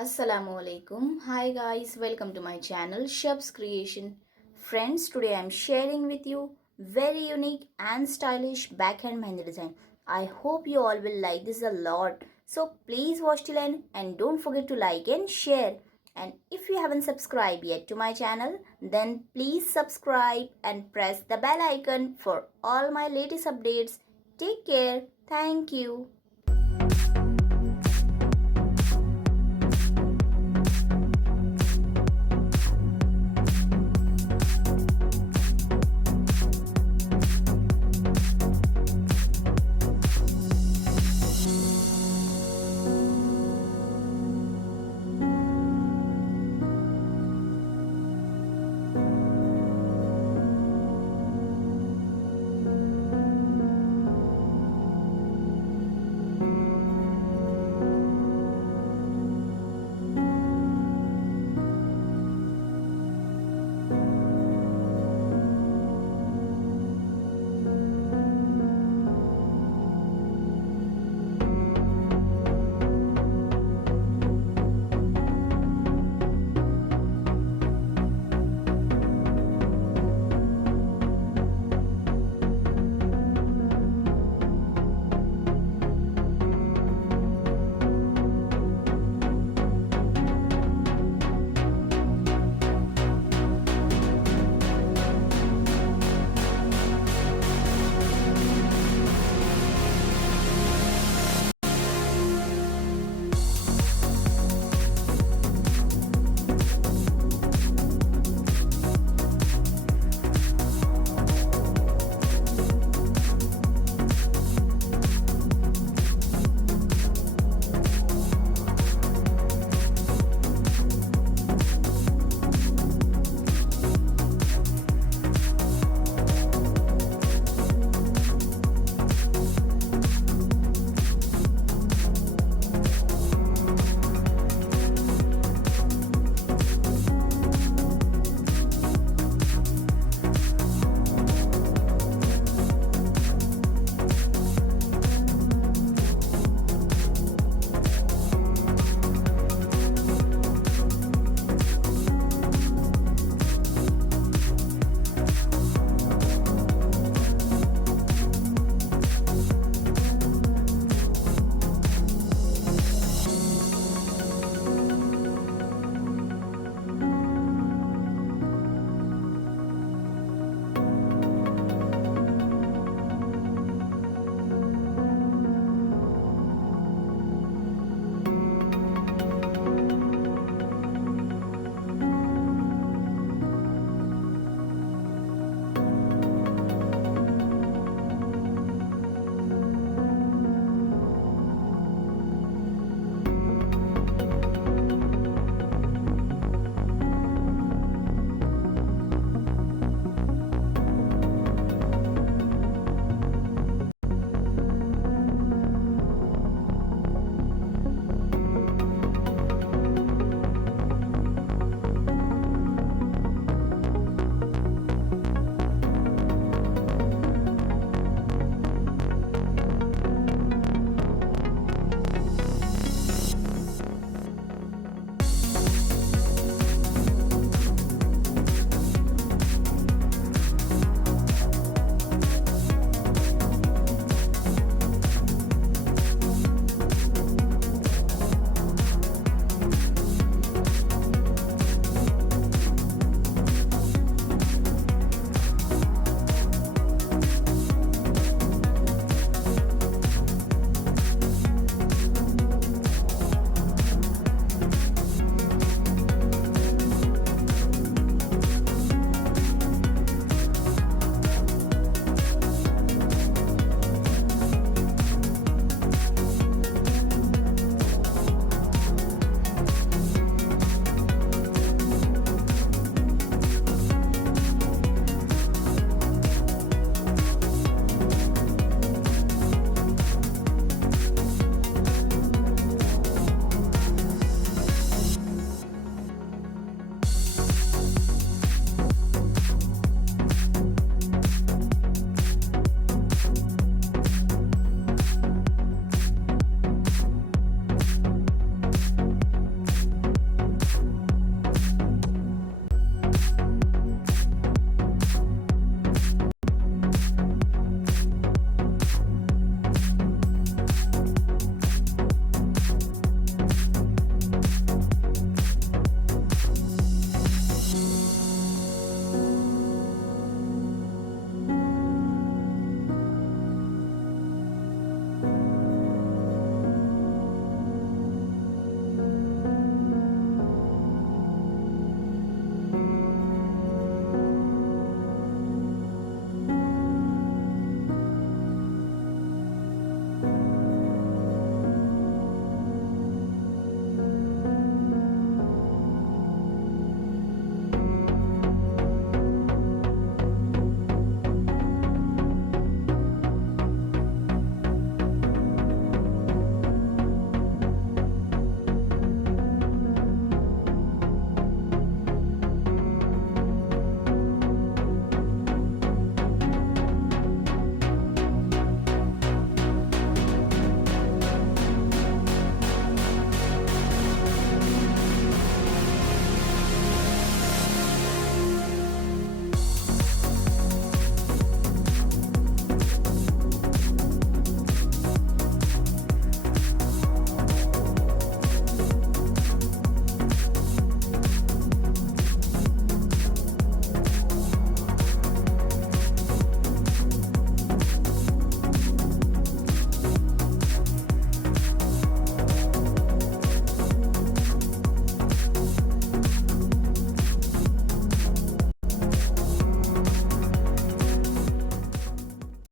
Assalamu alaikum. Hi guys, welcome to my channel Shab's Creation. Friends, today I am sharing with you very unique and stylish backhand mehndi design. I hope you all will like this a lot. So please watch till end and don't forget to like and share. And if you haven't subscribed yet to my channel, then please subscribe and press the bell icon for all my latest updates. Take care. Thank you.